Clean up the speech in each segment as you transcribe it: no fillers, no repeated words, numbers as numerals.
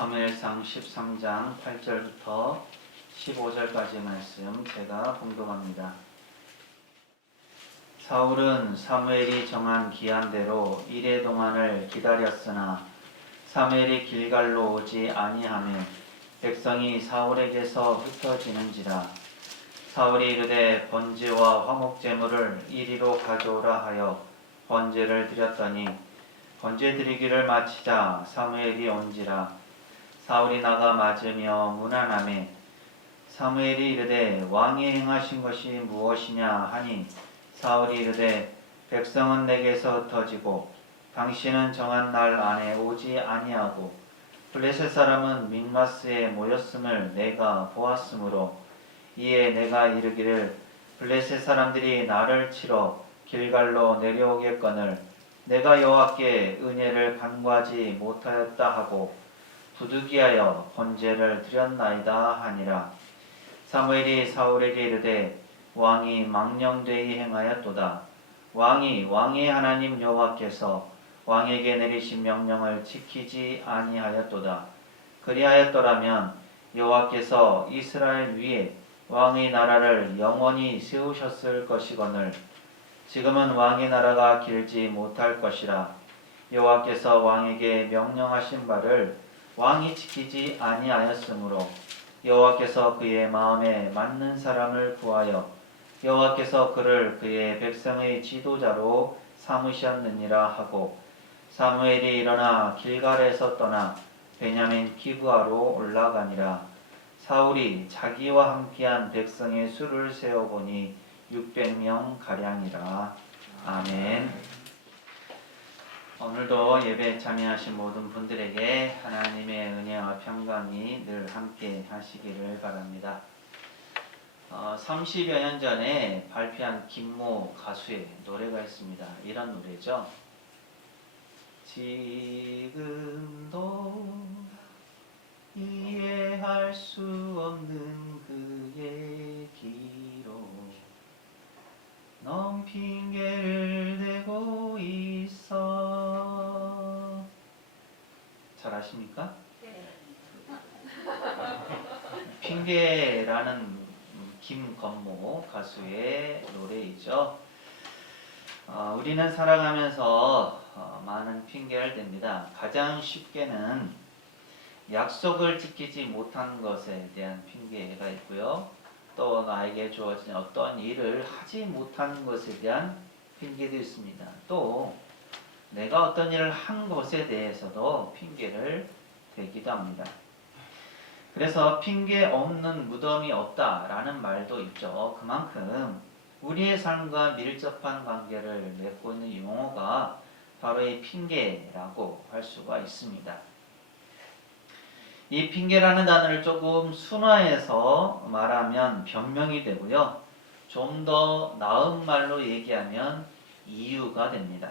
사무엘상 13장 8절부터 15절까지 말씀 제가 봉독합니다. 사울은 사무엘이 정한 기한대로 이레 동안을 기다렸으나 사무엘이 길갈로 오지 아니하며 백성이 사울에게서 흩어지는지라. 사울이 이르되 번제와 화목제물을 이리로 가져오라 하여 번제를 드렸더니 번제 드리기를 마치자 사무엘이 온지라. 사울이 나가 맞으며 문안하매 사무엘이 이르되 왕이 행하신 것이 무엇이냐 하니 사울이 이르되 백성은 내게서 흩어지고 당신은 정한 날 안에 오지 아니하고 블레셋 사람은 mik마스에 모였음을 내가 보았으므로 이에 내가 이르기를 블레셋 사람들이 나를 치러 길갈로 내려오겠거늘 내가 여호와께 은혜를 간구하지 못하였다 하고 부득이하여 번제를 드렸나이다 하니라. 사무엘이 사울에게 이르되 왕이 망령되이 행하였도다. 왕이 왕의 하나님 여호와께서 왕에게 내리신 명령을 지키지 아니하였도다. 그리하였더라면 여호와께서 이스라엘 위에 왕의 나라를 영원히 세우셨을 것이거늘 지금은 왕의 나라가 길지 못할 것이라. 여호와께서 왕에게 명령하신 바를 왕이 지키지 아니하였으므로 여호와께서 그의 마음에 맞는 사람을 구하여 여호와께서 그를 그의 백성의 지도자로 삼으셨느니라 하고 사무엘이 일어나 길갈에서 떠나 베냐민 기브아로 올라가니라. 사울이 자기와 함께한 백성의 수를 세어보니 600명 가량이라. 아멘. 오늘도 예배에 참여하신 모든 분들에게 하나님의 은혜와 평강이 늘 함께 하시기를 바랍니다. 30여 년 전에 발표한 김모 가수의 노래가 있습니다. 이런 노래죠. 지금도 이해할 수 없는 그의 기로 넌 핑계를 대고 있어. 잘 아십니까? 네. 핑계라는 김건모 가수의 노래이죠. 우리는 살아가면서 많은 핑계를 댑니다. 가장 쉽게는 약속을 지키지 못한 것에 대한 핑계가 있고요. 또 나에게 주어진 어떤 일을 하지 못한 것에 대한 핑계도 있습니다. 또 내가 어떤 일을 한 것에 대해서도 핑계를 대기도 합니다. 그래서 핑계 없는 무덤이 없다라는 말도 있죠. 그만큼 우리의 삶과 밀접한 관계를 맺고 있는 용어가 바로 이 핑계라고 할 수가 있습니다. 이 핑계라는 단어를 조금 순화해서 말하면 변명이 되고요. 좀 더 나은 말로 얘기하면 이유가 됩니다.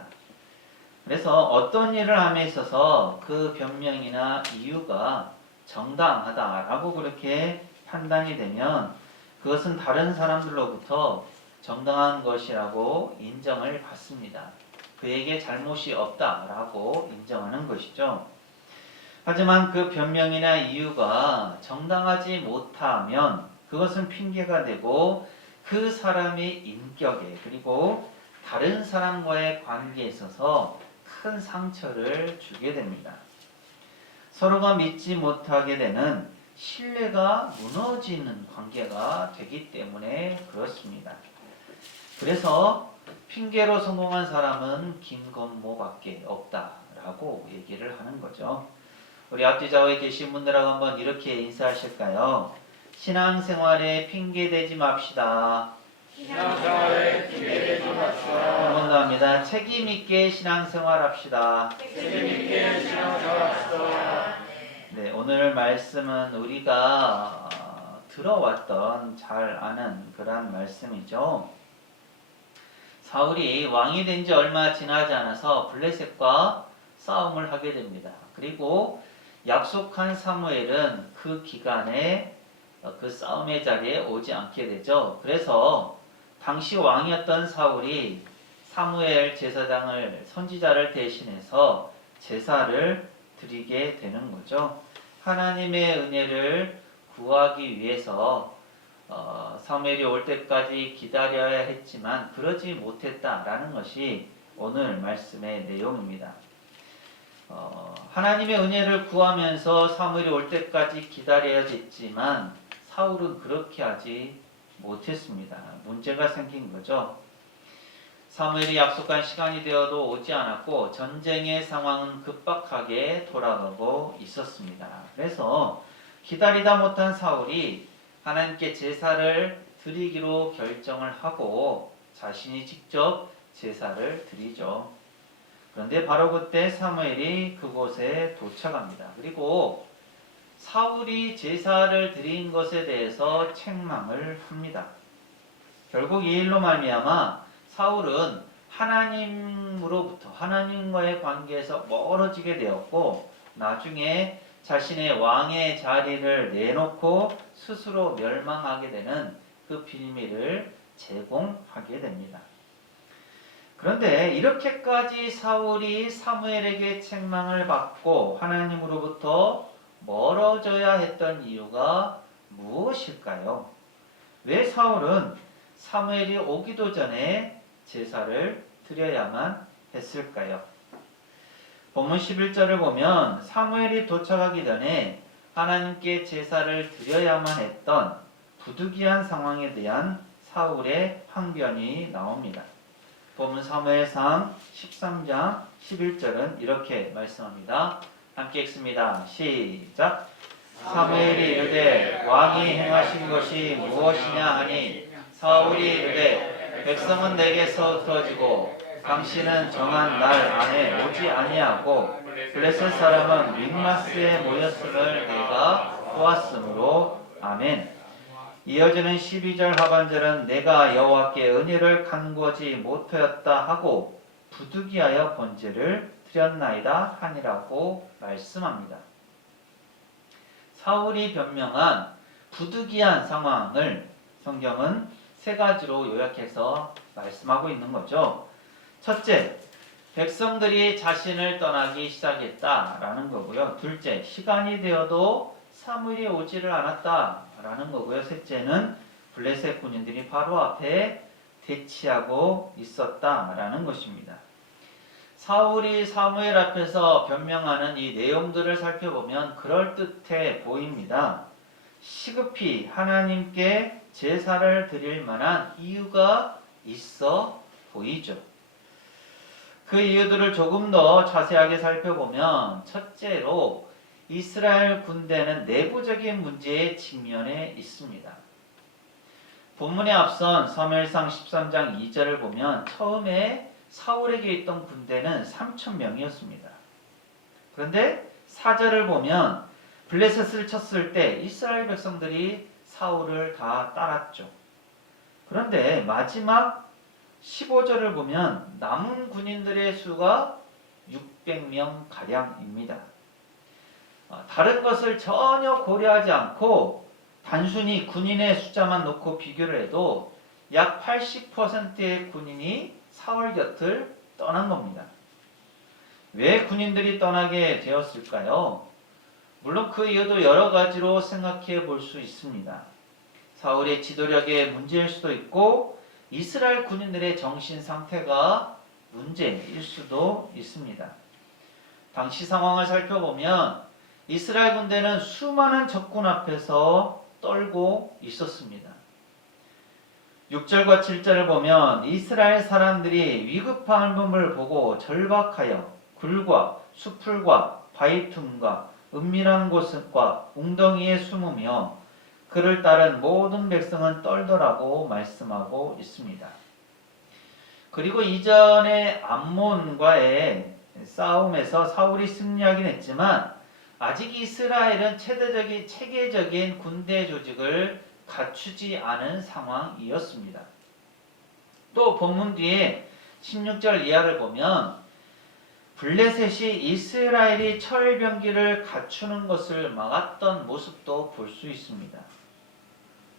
그래서 어떤 일을 함에 있어서 그 변명이나 이유가 정당하다라고 그렇게 판단이 되면 그것은 다른 사람들로부터 정당한 것이라고 인정을 받습니다. 그에게 잘못이 없다라고 인정하는 것이죠. 하지만 그 변명이나 이유가 정당하지 못하면 그것은 핑계가 되고 그 사람의 인격에 그리고 다른 사람과의 관계에 있어서 큰 상처를 주게 됩니다. 서로가 믿지 못하게 되는 신뢰가 무너지는 관계가 되기 때문에 그렇습니다. 그래서 핑계로 성공한 사람은 김건모밖에 없다라고 얘기를 하는 거죠. 우리 앞뒤 좌우에 계신 분들하고 한번 이렇게 인사하실까요? 신앙생활에 핑계대지 맙시다. 신앙생활에 핑계대지 맙시다. 한 번 더 합니다. 책임있게 신앙생활 합시다. 책임있게 신앙생활 합시다. 네, 오늘 말씀은 우리가 들어왔던 잘 아는 그런 말씀이죠. 사울이 왕이 된 지 얼마 지나지 않아서 블레셋과 싸움을 하게 됩니다. 그리고 약속한 사무엘은 그 기간에 그 싸움의 자리에 오지 않게 되죠. 그래서 당시 왕이었던 사울이 사무엘 제사장을 선지자를 대신해서 제사를 드리게 되는 거죠. 하나님의 은혜를 구하기 위해서 사무엘이 올 때까지 기다려야 했지만 그러지 못했다라는 것이 오늘 말씀의 내용입니다. 하나님의 은혜를 구하면서 사무엘이 올 때까지 기다려야 됐지만 사울은 그렇게 하지 못했습니다. 문제가 생긴 거죠. 사무엘이 약속한 시간이 되어도 오지 않았고 전쟁의 상황은 급박하게 돌아가고 있었습니다. 그래서 기다리다 못한 사울이 하나님께 제사를 드리기로 결정을 하고 자신이 직접 제사를 드리죠. 그런데 바로 그때 사무엘이 그곳에 도착합니다. 그리고 사울이 제사를 드린 것에 대해서 책망을 합니다. 결국 이 일로 말미암아 사울은 하나님으로부터 하나님과의 관계에서 멀어지게 되었고 나중에 자신의 왕의 자리를 내놓고 스스로 멸망하게 되는 그 비밀을 제공하게 됩니다. 그런데 이렇게까지 사울이 사무엘에게 책망을 받고 하나님으로부터 멀어져야 했던 이유가 무엇일까요? 왜 사울은 사무엘이 오기도 전에 제사를 드려야만 했을까요? 본문 11절을 보면 사무엘이 도착하기 전에 하나님께 제사를 드려야만 했던 부득이한 상황에 대한 사울의 항변이 나옵니다. 본문 사무엘상 13장 11절은 이렇게 말씀합니다. 함께 읽습니다. 시작. 사무엘이 이르되 왕이 행하신 것이 무엇이냐 하니 사울이 이르되 백성은 내게서 흩어지고 당신은 정한 날 안에 오지 아니하고 블레셋 사람은 믹마스에 모였음을 내가 보았으므로 아멘. 이어지는 12절 하반절은 내가 여호와께 은혜를 간구하지 못하였다 하고 부득이하여 번제를 드렸나이다 하니라고 말씀합니다. 사울이 변명한 부득이한 상황을 성경은 세 가지로 요약해서 말씀하고 있는 거죠. 첫째, 백성들이 자신을 떠나기 시작했다라는 거고요. 둘째, 시간이 되어도 사무엘이 오지를 않았다라는 거고요. 셋째는 블레셋 군인들이 바로 앞에 대치하고 있었다라는 것입니다. 사울이 사무엘 앞에서 변명하는 이 내용들을 살펴보면 그럴듯해 보입니다. 시급히 하나님께 제사를 드릴 만한 이유가 있어 보이죠. 그 이유들을 조금 더 자세하게 살펴보면 첫째로 이스라엘 군대는 내부적인 문제에 직면해 있습니다. 본문에 앞선 사무엘상 13장 2절을 보면 처음에 사울에게 있던 군대는 3,000명이었습니다. 그런데 4절을 보면 블레셋을 쳤을 때 이스라엘 백성들이 사울을 다 따랐죠. 그런데 마지막 15절을 보면 남은 군인들의 수가 600명 가량입니다. 다른 것을 전혀 고려하지 않고 단순히 군인의 숫자만 놓고 비교를 해도 약 80%의 군인이 사울 곁을 떠난 겁니다. 왜 군인들이 떠나게 되었을까요? 물론 그 이유도 여러 가지로 생각해 볼 수 있습니다. 사울의 지도력의 문제일 수도 있고 이스라엘 군인들의 정신 상태가 문제일 수도 있습니다. 당시 상황을 살펴보면 이스라엘 군대는 수많은 적군 앞에서 떨고 있었습니다. 6절과 7절을 보면 이스라엘 사람들이 위급함을 보고 절박하여 굴과 수풀과 바위 틈과 은밀한 곳과 웅덩이에 숨으며 그를 따른 모든 백성은 떨더라고 말씀하고 있습니다. 그리고 이전에 암몬과의 싸움에서 사울이 승리하긴 했지만 아직 이스라엘은 체계적인 군대 조직을 갖추지 않은 상황이었습니다. 또 본문 뒤에 16절 이하를 보면 블레셋이 이스라엘이 철병기를 갖추는 것을 막았던 모습도 볼 수 있습니다.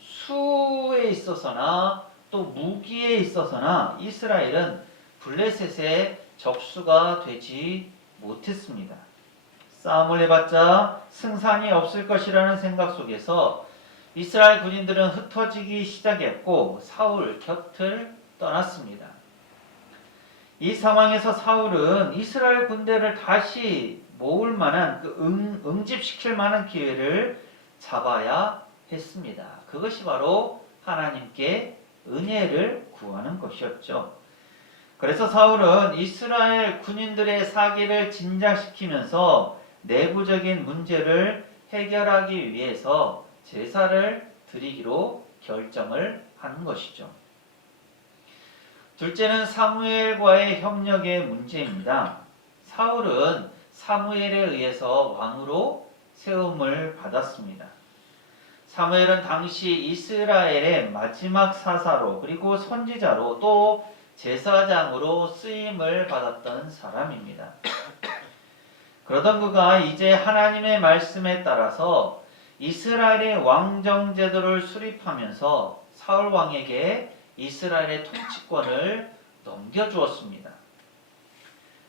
수에 있어서나 또 무기에 있어서나 이스라엘은 블레셋의 적수가 되지 못했습니다. 싸움을 해봤자 승산이 없을 것이라는 생각 속에서 이스라엘 군인들은 흩어지기 시작했고 사울 곁을 떠났습니다. 이 상황에서 사울은 이스라엘 군대를 다시 모을 만한 응집시킬 만한 기회를 잡아야 했습니다. 그것이 바로 하나님께 은혜를 구하는 것이었죠. 그래서 사울은 이스라엘 군인들의 사기를 진작시키면서 내부적인 문제를 해결하기 위해서 제사를 드리기로 결정을 한 것이죠. 둘째는 사무엘과의 협력의 문제입니다. 사울은 사무엘에 의해서 왕으로 세움을 받았습니다. 사무엘은 당시 이스라엘의 마지막 사사로 그리고 선지자로 또 제사장으로 쓰임을 받았던 사람입니다. 그러던 그가 이제 하나님의 말씀에 따라서 이스라엘의 왕정 제도를 수립하면서 사울 왕에게 이스라엘의 통치권을 넘겨주었습니다.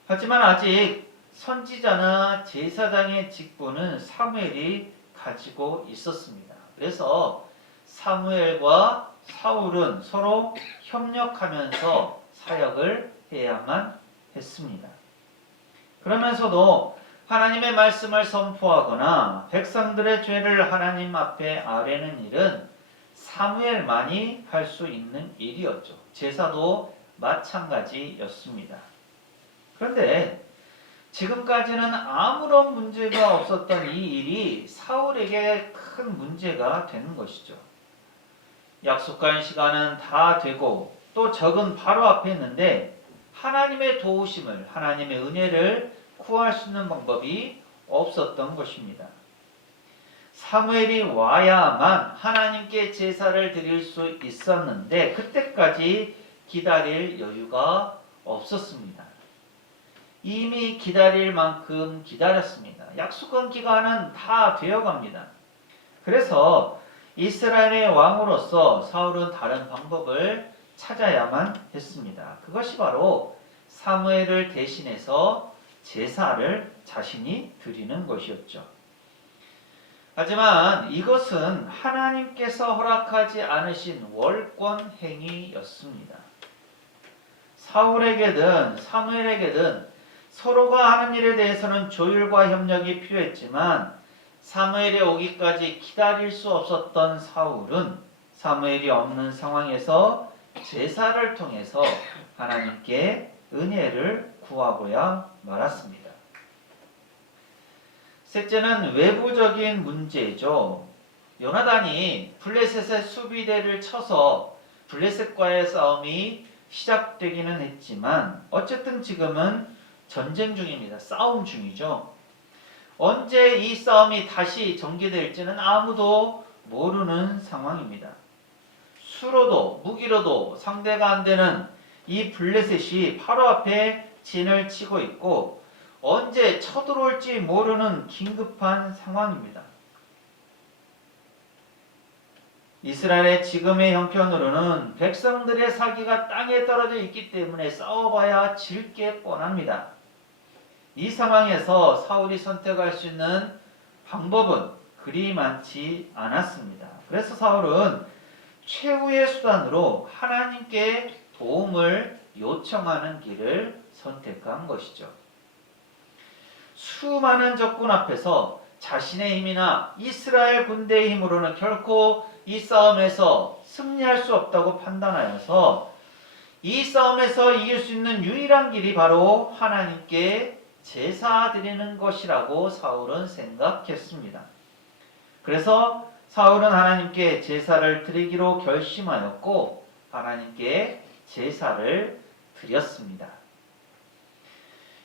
하지만 아직 선지자나 제사장의 직분은 사무엘이 가지고 있었습니다. 그래서 사무엘과 사울은 서로 협력하면서 사역을 해야만 했습니다. 그러면서도 하나님의 말씀을 선포하거나 백성들의 죄를 하나님 앞에 아뢰는 일은 사무엘만이 할 수 있는 일이었죠. 제사도 마찬가지였습니다. 그런데 지금까지는 아무런 문제가 없었던 이 일이 사울에게 큰 문제가 되는 것이죠. 약속한 시간은 다 되고 또 적은 바로 앞에 있는데 하나님의 도우심을, 하나님의 은혜를 구할 수 있는 방법이 없었던 것입니다. 사무엘이 와야만 하나님께 제사를 드릴 수 있었는데 그때까지 기다릴 여유가 없었습니다. 이미 기다릴 만큼 기다렸습니다. 약속한 기간은 다 되어갑니다. 그래서 이스라엘의 왕으로서 사울은 다른 방법을 찾아야만 했습니다. 그것이 바로 사무엘을 대신해서 제사를 자신이 드리는 것이었죠. 하지만 이것은 하나님께서 허락하지 않으신 월권 행위였습니다. 사울에게든 사무엘에게든 서로가 하는 일에 대해서는 조율과 협력이 필요했지만 사무엘이 오기까지 기다릴 수 없었던 사울은 사무엘이 없는 상황에서 제사를 통해서 하나님께 은혜를 구하고야 말았습니다. 셋째는 외부적인 문제죠. 요나단이 블레셋의 수비대를 쳐서 블레셋과의 싸움이 시작되기는 했지만 어쨌든 지금은 전쟁 중입니다. 싸움 중이죠. 언제 이 싸움이 다시 전개될지는 아무도 모르는 상황입니다. 수로도 무기로도 상대가 안 되는 이 블레셋이 바로 앞에 진을 치고 있고 언제 쳐들어올지 모르는 긴급한 상황입니다. 이스라엘의 지금의 형편으로는 백성들의 사기가 땅에 떨어져 있기 때문에 싸워봐야 질 게 뻔합니다. 이 상황에서 사울이 선택할 수 있는 방법은 그리 많지 않았습니다. 그래서 사울은 최후의 수단으로 하나님께 도움을 요청하는 길을 선택한 것이죠. 수많은 적군 앞에서 자신의 힘이나 이스라엘 군대의 힘으로는 결코 이 싸움에서 승리할 수 없다고 판단하여서 이 싸움에서 이길 수 있는 유일한 길이 바로 하나님께 제사 드리는 것이라고 사울은 생각했습니다. 그래서 사울은 하나님께 제사를 드리기로 결심하였고 하나님께 제사를 드렸습니다.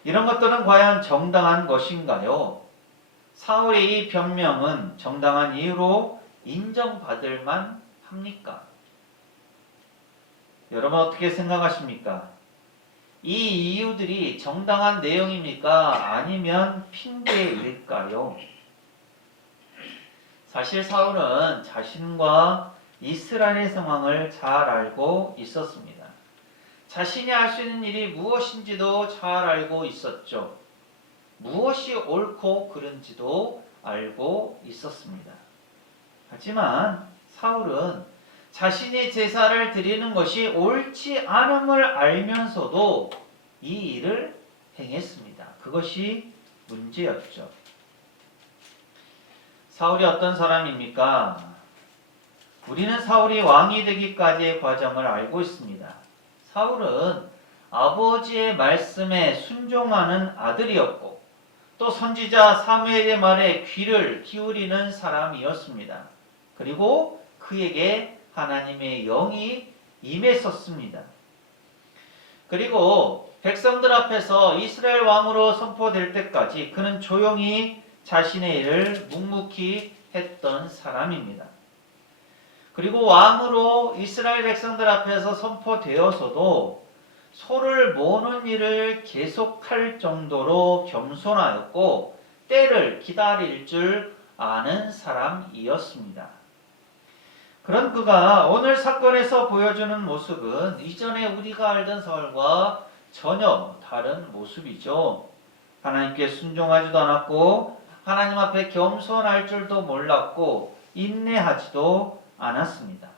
이런 것들은 과연 정당한 것인가요? 사울의 이 변명은 정당한 이유로 인정받을 만 합니까? 여러분 어떻게 생각하십니까? 이 이유들이 정당한 내용입니까? 아니면 핑계일까요? 사실 사울은 자신과 이스라엘의 상황을 잘 알고 있었습니다. 자신이 할 수 있는 일이 무엇인지도 잘 알고 있었죠. 무엇이 옳고 그른지도 알고 있었습니다. 하지만 사울은 자신이 제사를 드리는 것이 옳지 않음을 알면서도 이 일을 행했습니다. 그것이 문제였죠. 사울이 어떤 사람입니까? 우리는 사울이 왕이 되기까지의 과정을 알고 있습니다. 사울은 아버지의 말씀에 순종하는 아들이었고 또 선지자 사무엘의 말에 귀를 기울이는 사람이었습니다. 그리고 그에게 하나님의 영이 임했었습니다. 그리고 백성들 앞에서 이스라엘 왕으로 선포될 때까지 그는 조용히 자신의 일을 묵묵히 했던 사람입니다. 그리고 왕으로 이스라엘 백성들 앞에서 선포되어서도 소를 모는 일을 계속할 정도로 겸손하였고 때를 기다릴 줄 아는 사람이었습니다. 그런 그가 오늘 사건에서 보여주는 모습은 이전에 우리가 알던 사울과 전혀 다른 모습이죠. 하나님께 순종하지도 않았고 하나님 앞에 겸손할 줄도 몰랐고 인내하지도 않았습니다.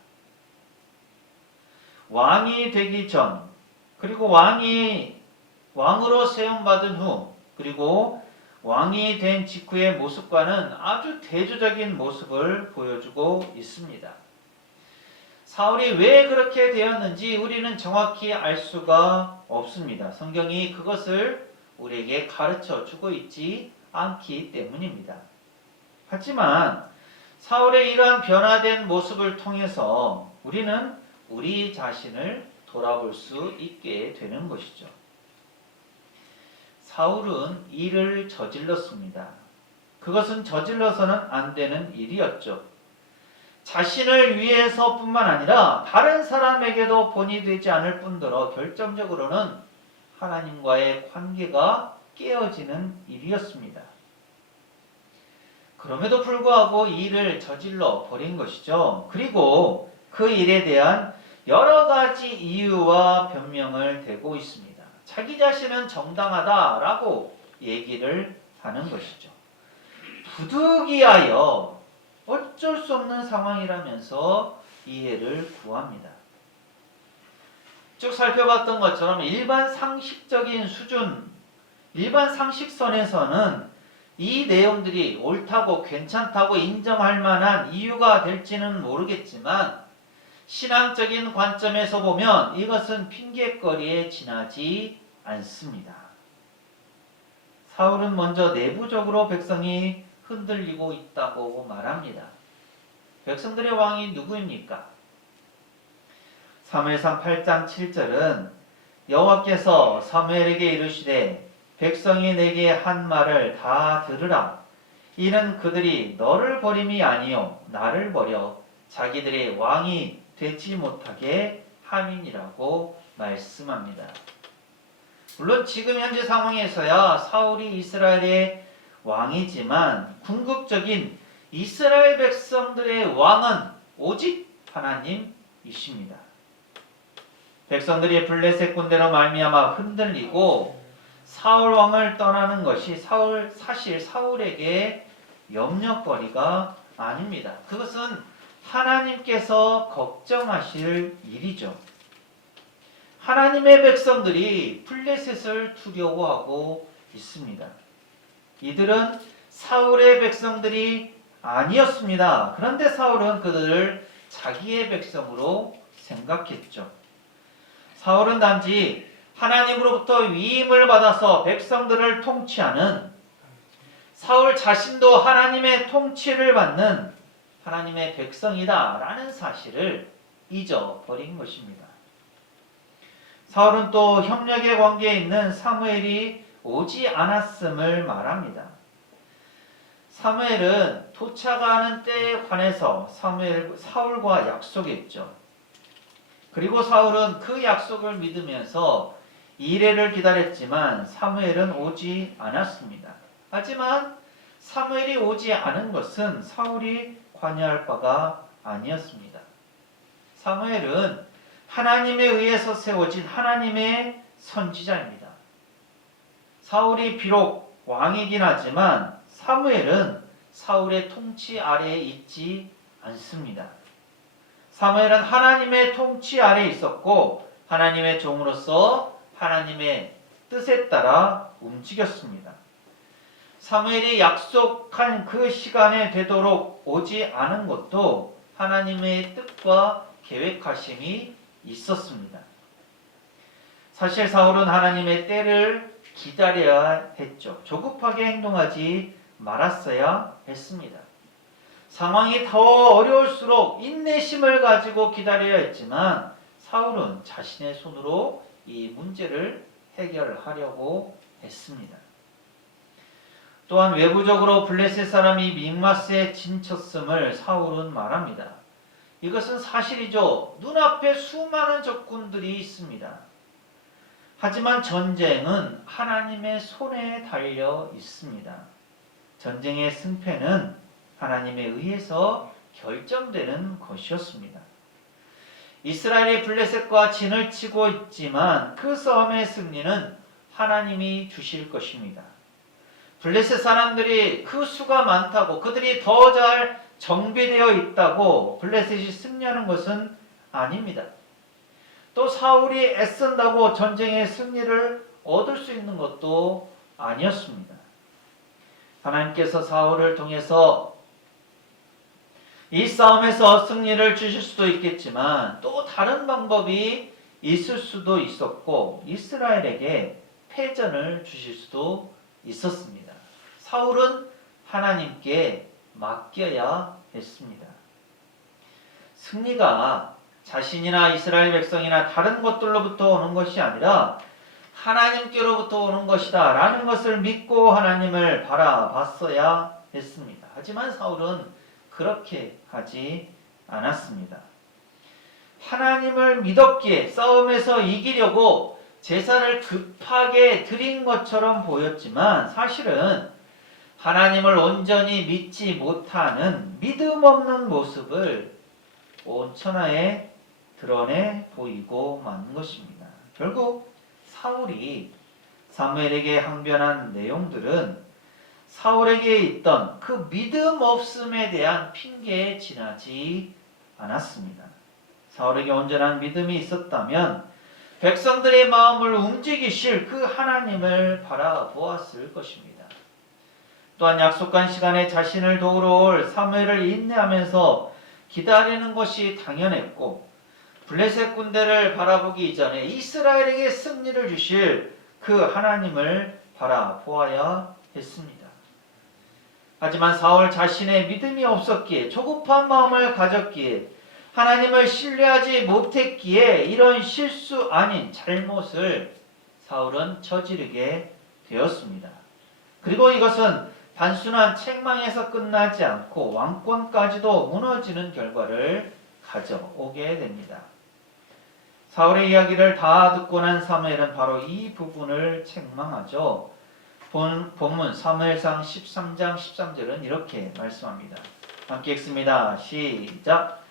왕이 되기 전 그리고 왕으로 세움받은 후 그리고 왕이 된 직후의 모습과는 아주 대조적인 모습을 보여주고 있습니다. 사울이 왜 그렇게 되었는지 우리는 정확히 알 수가 없습니다. 성경이 그것을 우리에게 가르쳐 주고 있지 않기 때문입니다. 하지만 사울의 이러한 변화된 모습을 통해서 우리는 우리 자신을 돌아볼 수 있게 되는 것이죠. 사울은 일을 저질렀습니다. 그것은 저질러서는 안 되는 일이었죠. 자신을 위해서뿐만 아니라 다른 사람에게도 본이 되지 않을 뿐더러 결정적으로는 하나님과의 관계가 깨어지는 일이었습니다. 그럼에도 불구하고 이 일을 저질러 버린 것이죠. 그리고 그 일에 대한 여러 가지 이유와 변명을 대고 있습니다. 자기 자신은 정당하다라고 얘기를 하는 것이죠. 부득이하여 어쩔 수 없는 상황이라면서 이해를 구합니다. 쭉 살펴봤던 것처럼 일반 상식적인 수준, 일반 상식선에서는 이 내용들이 옳다고 괜찮다고 인정할 만한 이유가 될지는 모르겠지만 신앙적인 관점에서 보면 이것은 핑계거리에 지나지 않습니다. 사울은 먼저 내부적으로 백성이 흔들리고 있다고 말합니다. 백성들의 왕이 누구입니까? 사무엘상 8장 7절은 여호와께서 사무엘에게 이르시되 백성이 내게 한 말을 다 들으라. 이는 그들이 너를 버림이 아니요 나를 버려 자기들의 왕이 되지 못하게 함이니라고 말씀합니다. 물론 지금 현재 상황에서야 사울이 이스라엘의 왕이지만 궁극적인 이스라엘 백성들의 왕은 오직 하나님이십니다. 백성들이 블레셋 군대로 말미암아 흔들리고 사울 왕을 떠나는 것이 사실 사울에게 염려거리가 아닙니다. 그것은 하나님께서 걱정하실 일이죠. 하나님의 백성들이 블레셋을 두려워하고 있습니다. 이들은 사울의 백성들이 아니었습니다. 그런데 사울은 그들을 자기의 백성으로 생각했죠. 사울은 단지 하나님으로부터 위임을 받아서 백성들을 통치하는 사울 자신도 하나님의 통치를 받는 하나님의 백성이다라는 사실을 잊어버린 것입니다. 사울은 또 협력의 관계에 있는 사무엘이 오지 않았음을 말합니다. 사무엘은 도착하는 때에 관해서 사울과 약속했죠. 그리고 사울은 그 약속을 믿으면서 이레를 기다렸지만 사무엘은 오지 않았습니다. 하지만 사무엘이 오지 않은 것은 사울이 관여할 바가 아니었습니다. 사무엘은 하나님에 의해서 세워진 하나님의 선지자입니다. 사울이 비록 왕이긴 하지만 사무엘은 사울의 통치 아래에 있지 않습니다. 사무엘은 하나님의 통치 아래에 있었고 하나님의 종으로서 하나님의 뜻에 따라 움직였습니다. 사무엘이 약속한 그 시간에 되도록 오지 않은 것도 하나님의 뜻과 계획하심이 있었습니다. 사실 사울은 하나님의 때를 기다려야 했죠. 조급하게 행동하지 말았어야 했습니다. 상황이 더 어려울수록 인내심을 가지고 기다려야 했지만 사울은 자신의 손으로 이 문제를 해결하려고 했습니다. 또한 외부적으로 블레셋 사람이 믹마스에 진쳤음을 사울은 말합니다. 이것은 사실이죠. 눈앞에 수많은 적군들이 있습니다. 하지만 전쟁은 하나님의 손에 달려 있습니다. 전쟁의 승패는 하나님에 의해서 결정되는 것이었습니다. 이스라엘이 블레셋과 진을 치고 있지만 그 싸움의 승리는 하나님이 주실 것입니다. 블레셋 사람들이 그 수가 많다고 그들이 더 잘 정비되어 있다고 블레셋이 승리하는 것은 아닙니다. 또 사울이 애쓴다고 전쟁의 승리를 얻을 수 있는 것도 아니었습니다. 하나님께서 사울을 통해서 이 싸움에서 승리를 주실 수도 있겠지만 또 다른 방법이 있을 수도 있었고 이스라엘에게 패전을 주실 수도 있었습니다. 사울은 하나님께 맡겨야 했습니다. 승리가 자신이나 이스라엘 백성이나 다른 것들로부터 오는 것이 아니라 하나님께로부터 오는 것이다 라는 것을 믿고 하나님을 바라봤어야 했습니다. 하지만 사울은 그렇게 하지 않았습니다. 하나님을 믿었기에 싸움에서 이기려고 제사를 급하게 드린 것처럼 보였지만 사실은 하나님을 온전히 믿지 못하는 믿음 없는 모습을 온 천하에 드러내 보이고 만 것입니다. 결국 사울이 사무엘에게 항변한 내용들은 사울에게 있던 그 믿음 없음에 대한 핑계에 지나지 않았습니다. 사울에게 온전한 믿음이 있었다면 백성들의 마음을 움직이실 그 하나님을 바라보았을 것입니다. 또한 약속한 시간에 자신을 도우러 올 사무엘을 인내하면서 기다리는 것이 당연했고 블레셋 군대를 바라보기 이전에 이스라엘에게 승리를 주실 그 하나님을 바라보아야 했습니다. 하지만 사울 자신의 믿음이 없었기에 조급한 마음을 가졌기에 하나님을 신뢰하지 못했기에 이런 실수 아닌 잘못을 사울은 저지르게 되었습니다. 그리고 이것은 단순한 책망에서 끝나지 않고 왕권까지도 무너지는 결과를 가져오게 됩니다. 사울의 이야기를 다 듣고 난 사무엘은 바로 이 부분을 책망하죠. 본문 사무엘상 13장 13절은 이렇게 말씀합니다. 함께 읽습니다. 시작.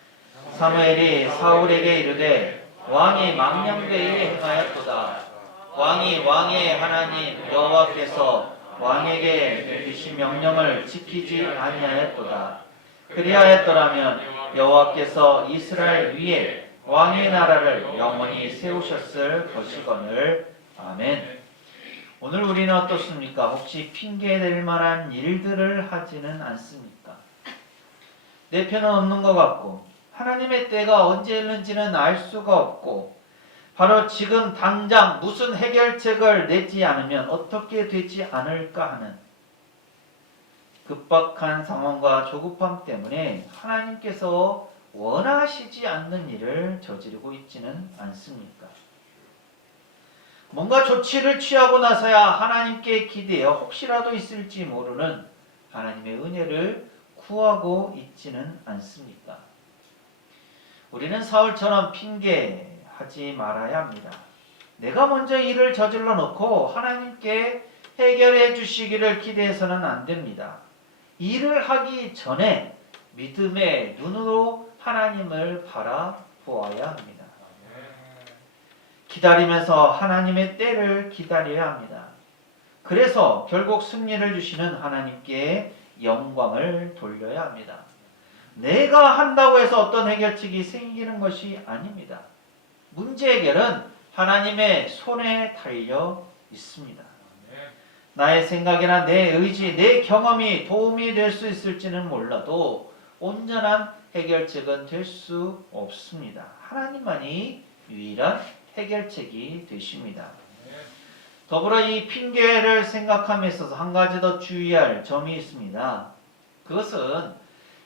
사무엘이 사울에게 이르되 왕이 망령되이 행하였도다. 왕이 왕의 하나님 여호와께서 왕에게 주신 명령을 지키지 아니하였도다. 그리하였더라면 여호와께서 이스라엘 위에 왕의 나라를 영원히 세우셨을 것이거늘. 아멘. 오늘 우리는 어떻습니까? 혹시 핑계댈 만한 일들을 하지는 않습니까? 내 편은 없는 것 같고 하나님의 때가 언제 있는지는 알 수가 없고 바로 지금 당장 무슨 해결책을 내지 않으면 어떻게 되지 않을까 하는 급박한 상황과 조급함 때문에 하나님께서 원하시지 않는 일을 저지르고 있지는 않습니까? 뭔가 조치를 취하고 나서야 하나님께 기대어 혹시라도 있을지 모르는 하나님의 은혜를 구하고 있지는 않습니까? 우리는 사울처럼 핑계하지 말아야 합니다. 내가 먼저 일을 저질러 놓고 하나님께 해결해 주시기를 기대해서는 안 됩니다. 일을 하기 전에 믿음의 눈으로 하나님을 바라보아야 합니다. 기다리면서 하나님의 때를 기다려야 합니다. 그래서 결국 승리를 주시는 하나님께 영광을 돌려야 합니다. 내가 한다고 해서 어떤 해결책이 생기는 것이 아닙니다. 문제 해결은 하나님의 손에 달려 있습니다. 나의 생각이나 내 의지, 내 경험이 도움이 될 수 있을지는 몰라도 온전한 해결책은 될 수 없습니다. 하나님만이 유일한 해결책이 되십니다. 더불어 이 핑계를 생각함에 있어서 한 가지 더 주의할 점이 있습니다. 그것은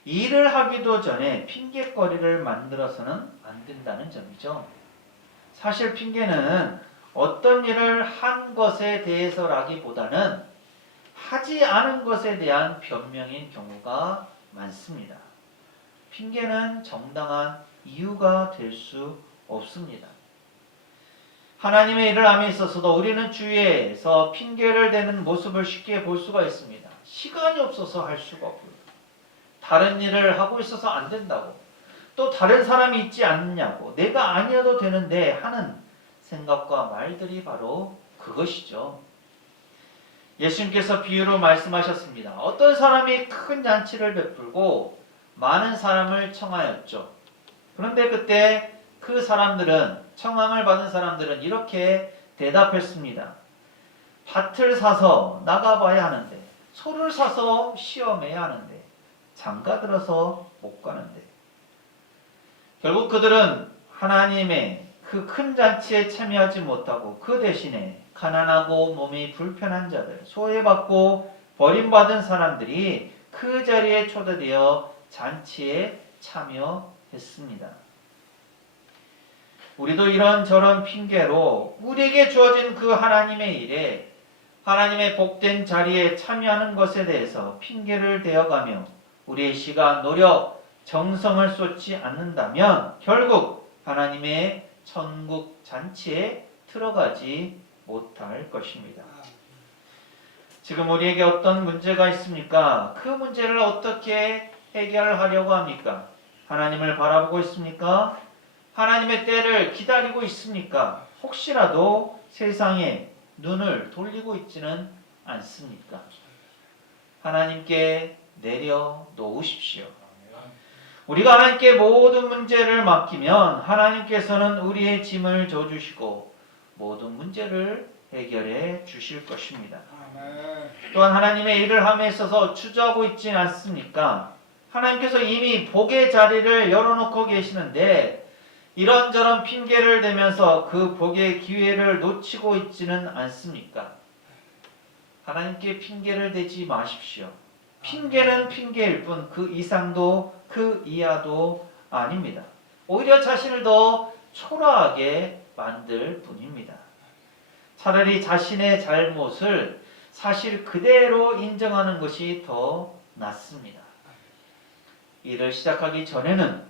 일을 하기도 전에 핑계거리를 만들어서는 안 된다는 점이죠. 사실 핑계는 어떤 일을 한 것에 대해서라기보다는 하지 않은 것에 대한 변명인 경우가 많습니다. 핑계는 정당한 이유가 될 수 없습니다. 하나님의 일을 함에 있어서도 우리는 주위에서 핑계를 대는 모습을 쉽게 볼 수가 있습니다. 시간이 없어서 할 수가 없고요. 다른 일을 하고 있어서 안 된다고. 또 다른 사람이 있지 않느냐고. 내가 아니어도 되는데 하는 생각과 말들이 바로 그것이죠. 예수님께서 비유로 말씀하셨습니다. 어떤 사람이 큰 잔치를 베풀고 많은 사람을 청하였죠. 그런데 그때 그 사람들은, 청함을 받은 사람들은 이렇게 대답했습니다. 밭을 사서 나가봐야 하는데, 소를 사서 시험해야 하는데, 장가 들어서 못 가는데. 결국 그들은 하나님의 그 큰 잔치에 참여하지 못하고 그 대신에 가난하고 몸이 불편한 자들, 소외받고 버림받은 사람들이 그 자리에 초대되어 잔치에 참여했습니다. 우리도 이런저런 핑계로 우리에게 주어진 그 하나님의 일에, 하나님의 복된 자리에 참여하는 것에 대해서 핑계를 대어가며 우리의 시간, 노력, 정성을 쏟지 않는다면 결국 하나님의 천국 잔치에 들어가지 못할 것입니다. 지금 우리에게 어떤 문제가 있습니까? 그 문제를 어떻게 해결하려고 합니까? 하나님을 바라보고 있습니까? 하나님의 때를 기다리고 있습니까? 혹시라도 세상에 눈을 돌리고 있지는 않습니까? 하나님께 내려놓으십시오. 우리가 하나님께 모든 문제를 맡기면 하나님께서는 우리의 짐을 져주시고 모든 문제를 해결해 주실 것입니다. 또한 하나님의 일을 함에 있어서 주저하고 있지 않습니까? 하나님께서 이미 복의 자리를 열어놓고 계시는데 이런저런 핑계를 대면서 그 복의 기회를 놓치고 있지는 않습니까? 하나님께 핑계를 대지 마십시오. 핑계는 핑계일 뿐 그 이상도 그 이하도 아닙니다. 오히려 자신을 더 초라하게 만들 뿐입니다. 차라리 자신의 잘못을 사실 그대로 인정하는 것이 더 낫습니다. 일을 시작하기 전에는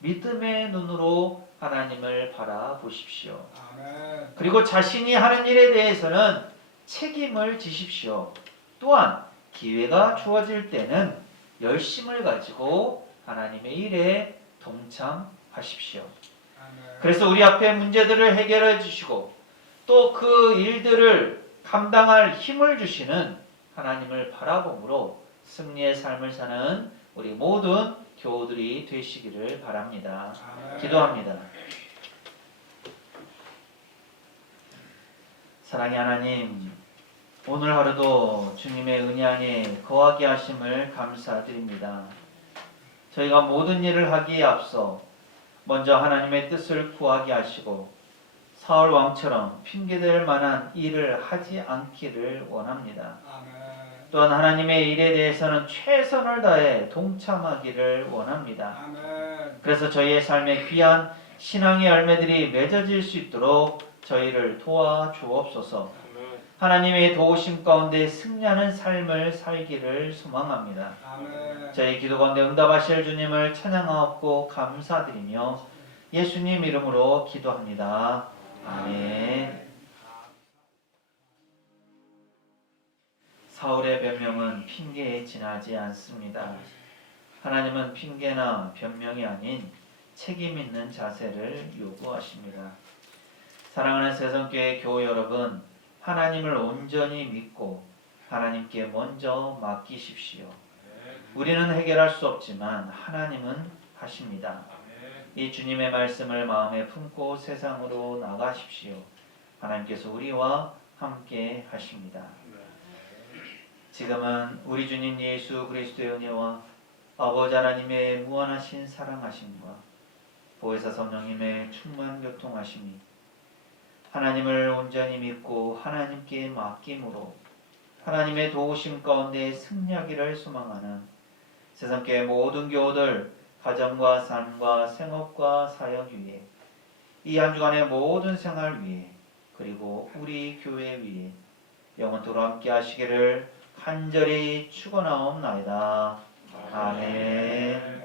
믿음의 눈으로 하나님을 바라보십시오. 그리고 자신이 하는 일에 대해서는 책임을 지십시오. 또한 기회가 주어질 때는 열심을 가지고 하나님의 일에 동참하십시오. 그래서 우리 앞에 문제들을 해결해 주시고 또 그 일들을 감당할 힘을 주시는 하나님을 바라봄으로 승리의 삶을 사는 우리 모든 교우들이 되시기를 바랍니다. 기도합니다. 사랑의 하나님, 오늘 하루도 주님의 은혜 안에 거하게 하심을 감사드립니다. 저희가 모든 일을 하기에 앞서 먼저 하나님의 뜻을 구하게 하시고 사울 왕처럼 핑계댈 만한 일을 하지 않기를 원합니다. 또한 하나님의 일에 대해서는 최선을 다해 동참하기를 원합니다. 그래서 저희의 삶에 귀한 신앙의 열매들이 맺어질 수 있도록 저희를 도와주옵소서. 하나님의 도우심 가운데 승리하는 삶을 살기를 소망합니다. 저희 기도 가운데 응답하실 주님을 찬양하옵고 감사드리며 예수님 이름으로 기도합니다. 아멘. 사울의 변명은 핑계에 지나지 않습니다. 하나님은 핑계나 변명이 아닌 책임 있는 자세를 요구하십니다. 사랑하는 새성교회 교우 여러분, 하나님을 온전히 믿고 하나님께 먼저 맡기십시오. 우리는 해결할 수 없지만 하나님은 하십니다. 이 주님의 말씀을 마음에 품고 세상으로 나가십시오. 하나님께서 우리와 함께 하십니다. 지금은 우리 주님 예수 그리스도의 은혜와 아버지 하나님의 무한하신 사랑하심과 보혜사 성령님의 충만 교통하심이 하나님을 온전히 믿고 하나님께 맡김으로 하나님의 도우심 가운데 승리하기를 소망하는 세상교회 모든 교우들 가정과 삶과 생업과 사역 위에 이 한 주간의 모든 생활 위에 그리고 우리 교회 위에 영원토록 함께 하시기를 간절히 축원하옵나이다. 아멘.